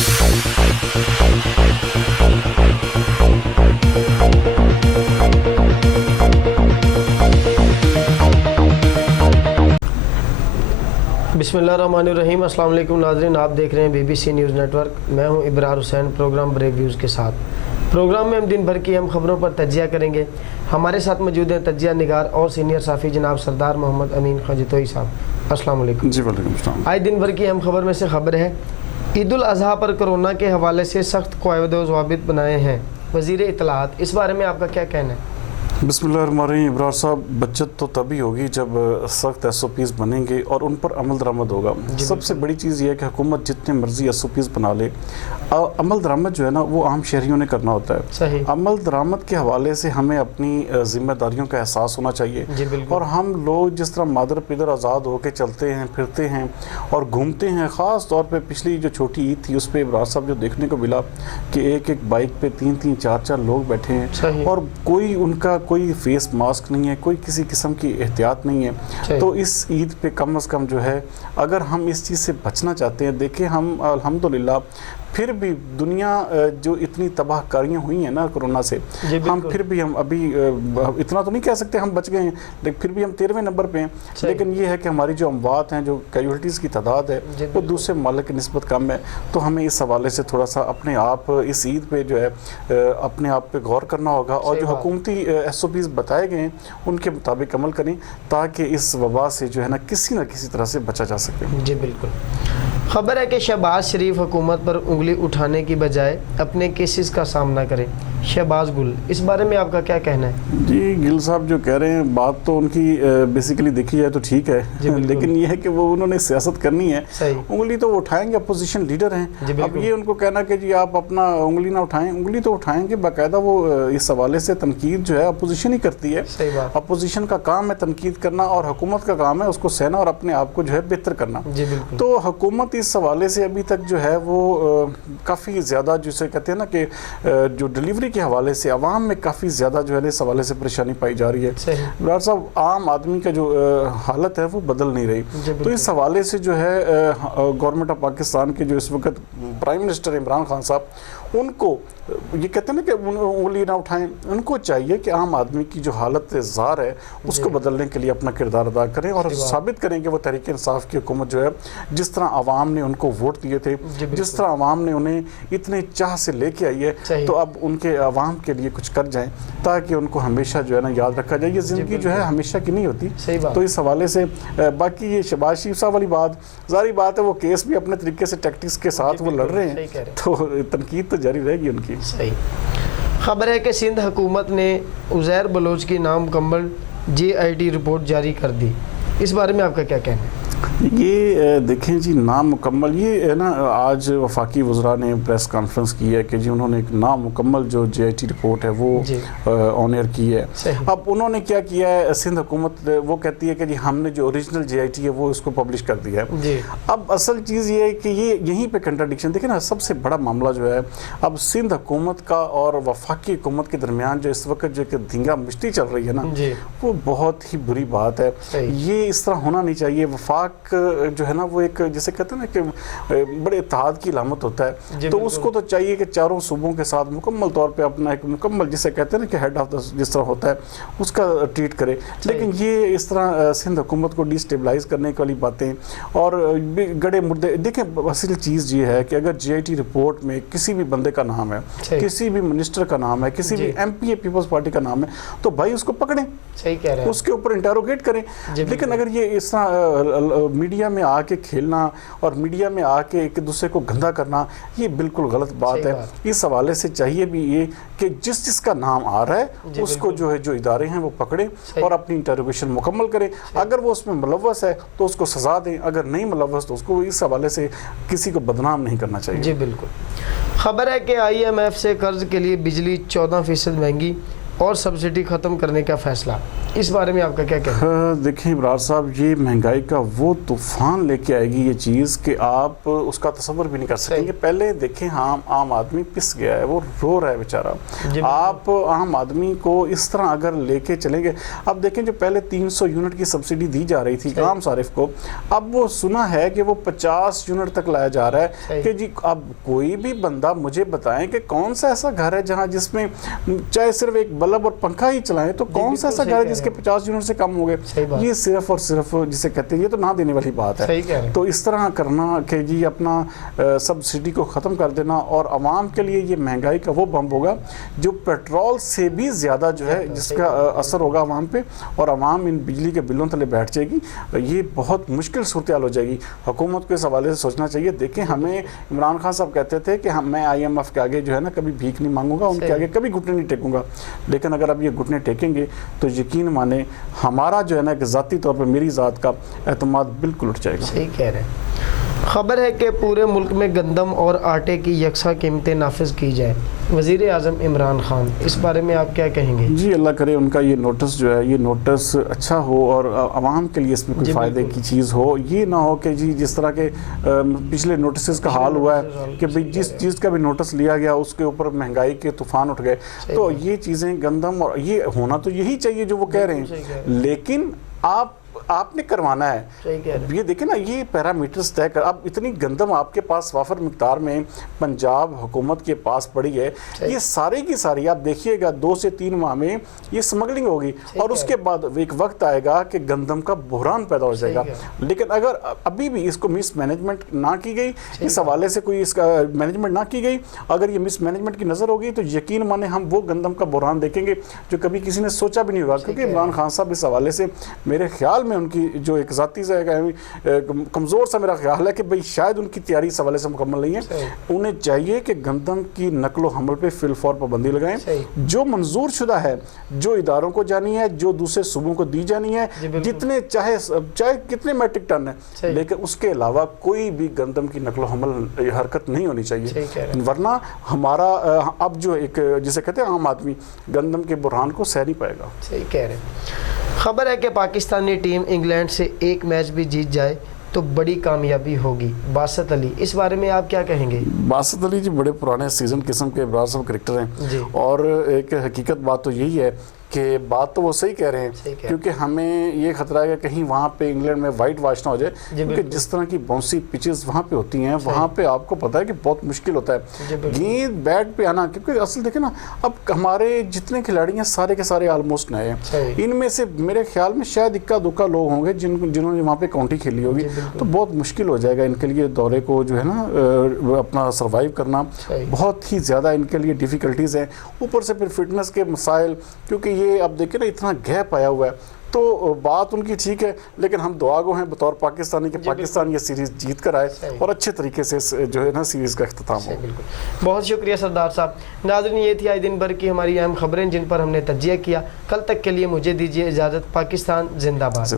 बिस्मिल्लाहिर्रहमानिर्रहीम। अस्सलाम वालेकुम नाज़रीन, आप देख रहे हैं BBC न्यूज़ नेटवर्क। मैं हूं इब्रार हुसैन, प्रोग्राम वैवज के साथ। प्रोग्राम में हम दिन भर की खबरों पर तज्जिया करेंगे। हमारे साथ मौजूद हैं तज्जिया निगार और सीनियर साफ़ी जनाब सरदार मोहम्मद अमीन खजितोई साहब। अस्सलाम वालेकुम। जी वालेकुम अस्सलाम। आज दिन भर की खबर में से खबर है, ईद-उल-अज़हा पर कोरोना के हवाले से सख्त क़वाइद व ज़वाबित बनाए हैं वज़ीर इत्तलाआत। इस बारे में आपका क्या कहना है? बिस्मिल्लाहिर्रहमानिर्रहीम। इब्रार साहब, बचत तो तभी होगी जब सख्त SOPs बनेंगे और उन पर अमल दरामद होगा। सबसे बड़ी चीज़ ये है कि हुकूमत जितने मर्जी SOPs बना ले, अमल दरामद जो है ना वो आम शहरियों ने करना होता है। सही। अमल दरामद के हवाले से हमें अपनी ज़िम्मेदारियों का एहसास होना चाहिए। और हम लोग जिस तरह मादर पिदर आज़ाद होकर चलते हैं फिरते हैं और घूमते हैं, ख़ास तौर पे पिछली जो छोटी ईद थी उस पर इब्रार साहब जो देखने को मिला कि एक एक बाइक पे 3-3 4-4 लोग बैठे हैं और कोई उनका कोई फेस मास्क नहीं है, कोई किसी किस्म की एहतियात नहीं है। तो इस ईद पे कम अज़ कम जो है अगर हम इस चीज़ से बचना चाहते हैं, देखें हम अल्हम्दुलिल्लाह फिर भी दुनिया जो इतनी तबाहकारियाँ हुई हैं ना कोरोना से, हम फिर भी हम अभी इतना तो नहीं कह सकते हम बच गए हैं, लेकिन फिर भी हम 13वें नंबर पे हैं। लेकिन ये है कि हमारी जो अमवात हैं, जो कैजुअल्टीज़ की तादाद है वो दूसरे ममालिक की निस्बत कम है। तो हमें इस हवाले से थोड़ा सा अपने आप इस ईद पे जो है अपने आप पे गौर करना होगा और जो हुकूमती SOPs बताए गए हैं उनके मुताबिक अमल करें ताकि इस वबा से जो है ना किसी तरह से बचा जा सके। जी बिल्कुल। खबर है कि शहबाज शरीफ हुकूमत पर उंगली उठाने की बजाय अपने केसेस का सामना करें। शहबाज गुल, इस बारे में आपका क्या कहना है? जी, गिल साहब जो कह रहे हैं बात तो उनकी बेसिकली देखी जाए तो ठीक है, लेकिन ये है कि वो उन्होंने सियासत करनी है। उंगली तो वो उठाएंगे, अपोजिशन लीडर हैं। अब ये उनको कहना कि जी आप अपना उंगली ना उठाएं, उंगली तो उठाएंगे। बाकायदा वो इस हवाले से तनकीद जो है अपोजिशन ही करती है। अपोजिशन का काम है तनकीद करना और हुकूमत का काम है उसको सहना और अपने आप को जो है बेहतर करना। तो हुकूमत इस हवाले से अभी तक जो है वो काफ़ी ज़्यादा जिसे कहते हैं ना कि जो डिलीवरी के हवाले से आवाम में काफ़ी ज़्यादा जो है इस हवाले से परेशानी पाई जा रही है। इब्रार साहब, आम आदमी का जो हालत है वो बदल नहीं रही। तो इस हवाले से जो है गवर्नमेंट ऑफ पाकिस्तान के जो इस वक्त प्राइम मिनिस्टर इमरान खान साहब, उनको ये कहते हैं ना कि उंगली ना उठाएं, उनको चाहिए कि आम आदमी की जो हालत ज़ार है उसको बदलने के लिए अपना किरदार अदा करें और साबित करें कि वो तहरीक इंसाफ की हुकूमत जो है जिस तरह आवाम ने उनको वोट दिए थे, जिस तरह आवाम ने उन्हें इतने चाह से लेके आई है, तो अब उनके आवाम के लिए कुछ कर जाएं ताकि उनको हमेशा जो है ना याद रखा जाए। ये ज़िंदगी जो है हमेशा की नहीं होती। तो इस हवाले से बाकी ये शहबाज शरीफ साहब वाली बात जारी बात है, वो केस भी अपने तरीके से टैक्टिक्स के साथ वो लड़ रहे हैं, तो तनकीद तो जारी रहेगी उनकी। सही। खबर है कि सिंध हुकूमत ने उज़ैरबलूच की नामुकम्मल JIT रिपोर्ट जारी कर दी। इस बारे में आपका क्या कहना है? ये देखें जी, नामुकम्मल ये है ना, आज वफाकी वज़रा ने प्रेस कॉन्फ्रेंस की है कि जी उन्होंने एक नामुकम्मल जो JIT रिपोर्ट है वो ऑन एयर की है। अब उन्होंने क्या किया है, सिंध हुकूमत वो कहती है कि जी हमने जो ओरिजिनल JIT है वो इसको पब्लिश कर दिया है। अब असल चीज़ ये है कि ये यहीं पे कंट्राडिक्शन देखें ना, सबसे बड़ा मामला जो है अब सिंध हुकूमत का और वफाकी हुकूमत के दरमियान जो इस वक्त जो धींगा मिश्ती चल रही है ना, वो बहुत ही बुरी बात है। ये इस तरह होना नहीं चाहिए। वफाक जो है ना वो एक जिसे कहते हैं ना कि बड़े इत्तेहाद की अलामत होता है, तो उसको तो चाहिए कि चारों सूबों के साथ मुकम्मल तौर पे अपना एक मुकम्मल जिसे कहते हैं ना कि हेड ऑफ द जिस तरह होता है उसका ट्रीट करे। लेकिन ये इस तरह सिंध हुकूमत को डिस्टेबलाइज करने वाली बातें और गड़े मुद्दे देखें। असल चीज़ ये है कि अगर JIT रिपोर्ट में किसी भी बंदे का नाम है, किसी भी मिनिस्टर का नाम है, किसी भी MP पीपल्स पार्टी का नाम है, तो भाई उसको पकड़ें, उसके ऊपर इंटेरोगेट करें। लेकिन अगर ये इस तरह मीडिया में आके खेलना और मीडिया में आके एक दूसरे को गंदा करना, ये बिल्कुल गलत बात है। इस हवाले से चाहिए भी ये कि जिसका नाम आ रहा है उसको जो है जो इदारे हैं वो पकड़ें और अपनी इंटरोगेशन मुकम्मल करें। अगर वो उसमें मुलव्वस है तो उसको सज़ा दें, अगर नहीं मुलव्वस तो उसको इस हवाले से किसी को बदनाम नहीं करना चाहिए। जी बिल्कुल। खबर है कि IMF से कर्ज के लिए बिजली 14% महंगी, اور سبسڈی ختم کرنے کا فیصلہ، اس بارے میں آپ کا کیا کہنا ہے؟ دیکھیں ابرار صاحب، یہ مہنگائی کا وہ طوفان لے کے آئے گی یہ چیز کہ آپ اس کا تصور بھی نہیں کر سکیں گے۔ پہلے دیکھیں عام آدمی پس گیا ہے، وہ رو رہا ہے بیچارہ۔ آپ عام آدمی کو اس طرح اگر لے کے چلیں گے، اب دیکھیں جو پہلے 300 یونٹ کی سبسڈی دی جا رہی تھی عام صارف کو، اب وہ سنا ہے کہ وہ 50 یونٹ تک لایا جا رہا ہے کہ جی اب کوئی بھی بندہ مجھے بتائیں کہ کون سا ایسا گھر ہے جہاں جس میں چاہے صرف ایک بلب اور پنکھا ہی چلائیں تو کون سا ایسا گھر ہے جس کے 50 یونٹ سے کم ہو گئے؟ یہ صرف اور صرف جسے کہتے ہیں یہ تو نہ دینے والی بات ہے۔ تو اس طرح کرنا کہ جی اپنا سبسڈی کو ختم کر دینا، اور عوام کے لیے یہ مہنگائی کا وہ بم ہوگا جو پیٹرول سے بھی زیادہ جو ہے جس کا اثر ہوگا عوام پہ، اور عوام ان بجلی کے بلوں تلے بیٹھ جائے گی۔ یہ بہت مشکل صورتحال ہو جائے گی۔ حکومت کو اس حوالے سے سوچنا چاہیے۔ دیکھیں ہمیں عمران خان صاحب کہتے تھے کہ میں IMF کے آگے جو ہے نا کبھی بھیک نہیں مانگوں گا، ان کے آگے کبھی گھٹنے نہیں ٹیکوں گا، لیکن اگر اب یہ گھٹنے ٹیکیں گے تو یقین مانے ہمارا جو ہے نا کہ ذاتی طور پر میری ذات کا اعتماد بالکل اٹھ جائے گا۔ صحیح کہہ رہے ہیں۔ خبر ہے کہ پورے ملک میں گندم اور آٹے کی یکساں قیمتیں نافذ کی جائیں، وزیر اعظم عمران خان، اس بارے میں آپ کیا کہیں گے؟ جی اللہ کرے ان کا یہ نوٹس جو ہے یہ نوٹس اچھا ہو اور عوام کے لیے اس میں کوئی فائدے کی چیز ہو۔ یہ نہ ہو کہ جی جس طرح کے پچھلے نوٹسز کا حال ہوا ہے کہ جس چیز کا بھی نوٹس لیا گیا اس کے اوپر مہنگائی کے طوفان اٹھ گئے۔ تو یہ چیزیں گندم اور یہ ہونا تو یہی چاہیے جو وہ کہہ رہے ہیں، لیکن آپ نے کروانا ہے۔ یہ دیکھیں نا یہ پیرامیٹرز طے کر، اب اتنی گندم آپ کے پاس وافر مقدار میں پنجاب حکومت کے پاس پڑی ہے، یہ سارے کی ساری آپ دیکھیے گا 2 سے 3 ماہ میں یہ سمگلنگ ہوگی، اور اس کے بعد ایک وقت آئے گا کہ گندم کا بحران پیدا ہو جائے گا۔ لیکن اگر ابھی بھی اس کو مس مینجمنٹ نہ کی گئی، اس حوالے سے کوئی اس کا مینجمنٹ نہ کی گئی، اگر یہ مس مینجمنٹ کی نظر ہوگی تو یقین مانے ہم وہ گندم کا بحران دیکھیں گے جو کبھی کسی نے سوچا بھی نہیں ہوگا۔ کیونکہ عمران خان صاحب اس حوالے سے میرے خیال میں ان کی جو ایک ذاتی سے کمزور سا میرا خیال ہے کہ بھئی شاید ان کی تیاری اس حوالے سے مکمل نہیں ہے۔ انہیں چاہیے کہ گندم کی نقل و حمل پہ فی الفور پابندی لگائیں، جو منظور شدہ ہے، جو اداروں کو جانی ہے، جو دوسرے صوبوں کو دی جانی ہے، جتنے چاہے کتنے میٹرک ٹن ہے، لیکن اس کے علاوہ کوئی بھی گندم کی نقل و حمل حرکت نہیں ہونی چاہیے، ورنہ ہمارا اب جو ایک جسے کہتے ہیں عام آدمی گندم کے بحران کو سہ نہیں پائے گا۔ صحیح کہہ رہے ہیں۔ خبر ہے کہ پاکستانی ٹیم انگلینڈ سے ایک میچ بھی جیت جائے تو بڑی کامیابی ہوگی، باسط علی، اس بارے میں آپ کیا کہیں گے؟ باسط علی جی بڑے پرانے سیزن قسم کے ابراز صاحب کرکٹر ہیں، اور ایک حقیقت بات تو یہی ہے کہ بات تو وہ صحیح کہہ رہے ہیں، کیونکہ ہمیں یہ خطرہ ہے کہ کہیں وہاں پہ انگلینڈ میں وائٹ واش نہ ہو جائے، کیونکہ جس طرح کی باؤنسی پچز وہاں پہ ہوتی ہیں وہاں پہ آپ کو پتہ ہے کہ بہت مشکل ہوتا ہے گیند بیٹ پہ آنا، کیونکہ اصل دیکھیں نا اب ہمارے جتنے کھلاڑی ہیں سارے کے سارے آلموسٹ نئے ہیں، ان میں سے میرے خیال میں شاید اکا دکا لوگ ہوں گے جنہوں نے وہاں پہ کاؤنٹی کھیلی ہوگی، تو بہت مشکل ہو جائے گا ان کے لیے دورے کو جو ہے نا اپنا سروائیو کرنا، بہت ہی زیادہ ان کے لیے ڈیفیکلٹیز ہیں، اوپر سے پھر فٹنس کے مسائل، کیونکہ یہ اب دیکھیں نا اتنا گیپ آیا ہوا ہے، تو بات ان کی ٹھیک ہے، لیکن ہم دعا گو ہیں بطور پاکستانی کہ پاکستان یہ سیریز جیت کر آئے اور اچھے طریقے سے جو ہے نا سیریز کا اختتام ہو۔ بہت شکریہ سردار صاحب۔ ناظرین یہ تھی آج دن بھر کی ہماری اہم خبریں جن پر ہم نے تجزیہ کیا۔ کل تک کے لیے مجھے دیجیے اجازت۔ پاکستان زندہ باد۔